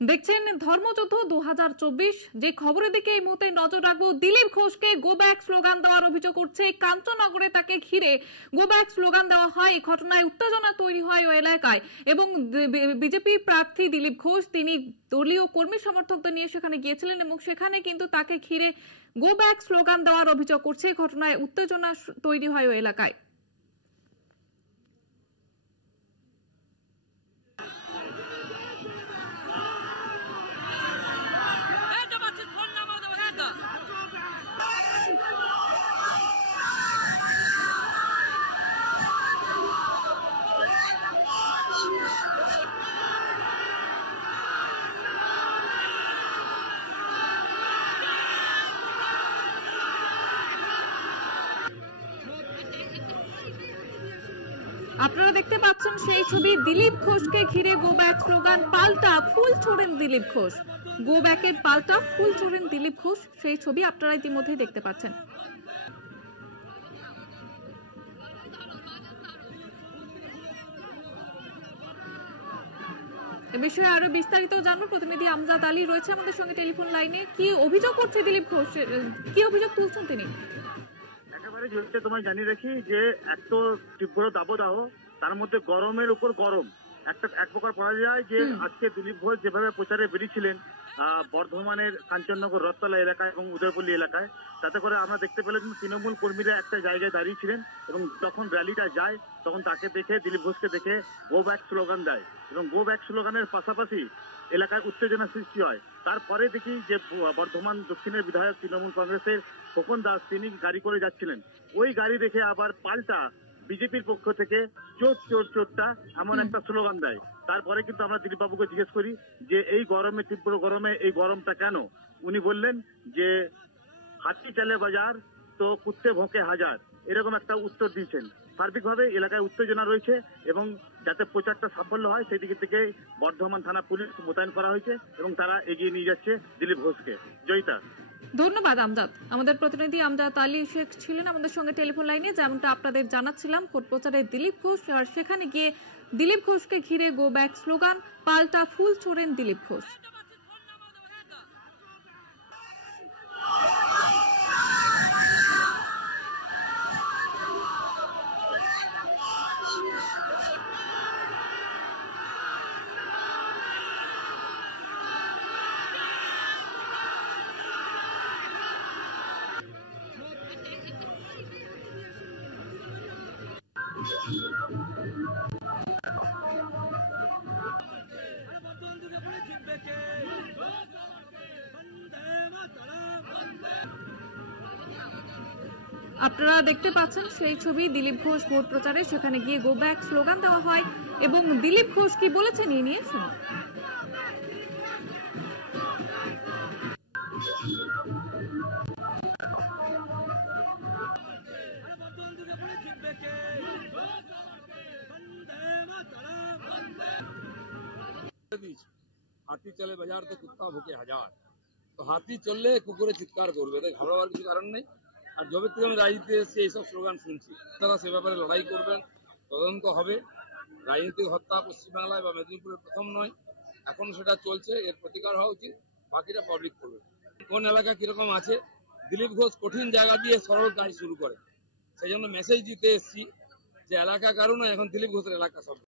দেখছেন ধর্মযুদ্ধ 2024। যে খবরের দিকে এই মুহূর্তে নজর রাখবো, দিলীপ ঘোষকে গো ব্যাক স্লোগান দেওয়ার অভিযোগ উঠছে। কাঞ্চননগরে তাকে ঘিরে গো ব্যাক স্লোগান দেওয়া হয়। এই ঘটনায় উত্তেজনা তৈরি হয় ওই এলাকায় এবং বিজেপি প্রার্থী দিলীপ ঘোষ তিনি দলীয় কর্মী সমর্থকদের নিয়ে সেখানে গিয়েছিলেন এবং সেখানে কিন্তু তাকে ঘিরে গো ব্যাক স্লোগান দেওয়ার অভিযোগ করছে। এই ঘটনায় উত্তেজনা তৈরি হয় ওই এলাকায়। আপনারা দেখতে পাচ্ছেন সেই ছবি, দিলীপ ঘোষকে ঘিরে গো ব্যাক স্লোগান, পাল্টা ফুল ছোড়েন দিলীপ ঘোষ। গো ব্যাকের পাল্টা ফুল ছোড়েন দিলীপ ঘোষ, সেই ছবি আপনারা ইতিমধ্যেই দেখতে পাচ্ছেন। এ বিষয়ে আরো বিস্তারিত জানবো, প্রতিনিধি আমজাদ আলী রয়েছে আমাদের সঙ্গে টেলিফোন লাইনে। কি অভিযোগ করছে দিলীপ ঘোষ, কি অভিযোগ তুলছেন তিনি? একেবারে জড়িত তোমায় জানিয়ে রাখি যে এত তীব্র দাবদাহ, তার মধ্যে গরমের উপর গরম এক প্রকার বলা যায় যে আজকে দিলীপ ঘোষ যেভাবে প্রচারে বেরিয়েছিলেন বর্ধমানের কাঞ্চননগর রথতলা এলাকায় এবং উদয়পল্লী এলাকায়, তাতে করে আমরা দেখতে পেলাম তৃণমূল কর্মীরা একটা জায়গায় দাঁড়িয়েছিলেন এবং যখন র্যালিটা যায় তখন তাকে দেখে, দিলীপ ঘোষকে দেখে গো ব্যাক স্লোগান দেয় এবং গো ব্যাক স্লোগানের পাশাপাশি এলাকায় উত্তেজনা সৃষ্টি হয়। তারপরে দেখি যে বর্ধমান দক্ষিণের বিধায়ক তৃণমূল কংগ্রেসের খোকন দাস তিনি গাড়ি করে যাচ্ছিলেন, ওই গাড়ি দেখে আবার পাল্টা বিজেপির পক্ষ থেকে চোর চোর চোরটা এমন একটা স্লোগান দেয়। তারপরে কিন্তু আমরা দিলীপ বাবুকে জিজ্ঞেস করি যে এই গরমে, তীব্র গরমে এই গরমটা কেন? উনি বললেন যে হাতি চলে বাজার তো কুত্তে ভোঁকে হাজার, এরকম একটা উত্তর দিয়েছেন। সার্বিকভাবে এলাকায় উত্তেজনা রয়েছে এবং যাতে প্রচারটা সাফল্য হয় সেই দিকে থেকে বর্ধমান থানা পুলিশ মোতায়েন করা হয়েছে এবং তারা এগিয়ে নিয়ে যাচ্ছে দিলীপ ঘোষকে। জয়িতা, ধন্যবাদ আমজাদ। আমাদের প্রতিনিধি আমজাদ আলী শেখ ছিলেন আমাদের সঙ্গে টেলিফোন লাইনে। যেমনটা আপনাদের জানাচ্ছিলাম, ভোট প্রচারে দিলীপ ঘোষ, আর সেখানে গিয়ে দিলীপ ঘোষকে ঘিরে গো ব্যাক স্লোগান, পাল্টা ফুল ছোড়েন দিলীপ ঘোষ। আপনারা দেখতে পাচ্ছেন সেই ছবি, দিলীপ ঘোষ ভোট প্রচারে সেখানে গিয়ে গো ব্যাক স্লোগান দেওয়া হয় এবং দিলীপ ঘোষ কি বলেছেন এই নিয়ে শুনুন। হাতি চলে বাজার তো কুত্তা ভুকে হাজার, তো হাতি চললে কুকুরে চিৎকার করবে, তাই ঘাবড়াবার কিছু কারণ নেই। আর যবে থেকে আমি রাজনীতিতে এসেছি এইসব স্লোগান শুনছি, তারা সে ব্যাপারে লড়াই করবেন, তদন্ত হবে। রাজনৈতিক হত্যা পশ্চিমবাংলায় বা মেদিনীপুরে প্রথম নয়, এখন সেটা চলছে, এর প্রতিকার হওয়া উচিত, বাকিটা পাবলিক করবে। কোন এলাকা কিরকম আছে, দিলীপ ঘোষ কঠিন জায়গা দিয়ে সরল কাজ শুরু করে, সেই জন্য মেসেজ দিতে এসেছি যে এলাকা কারণ এখন দিলীপ ঘোষের এলাকা সব।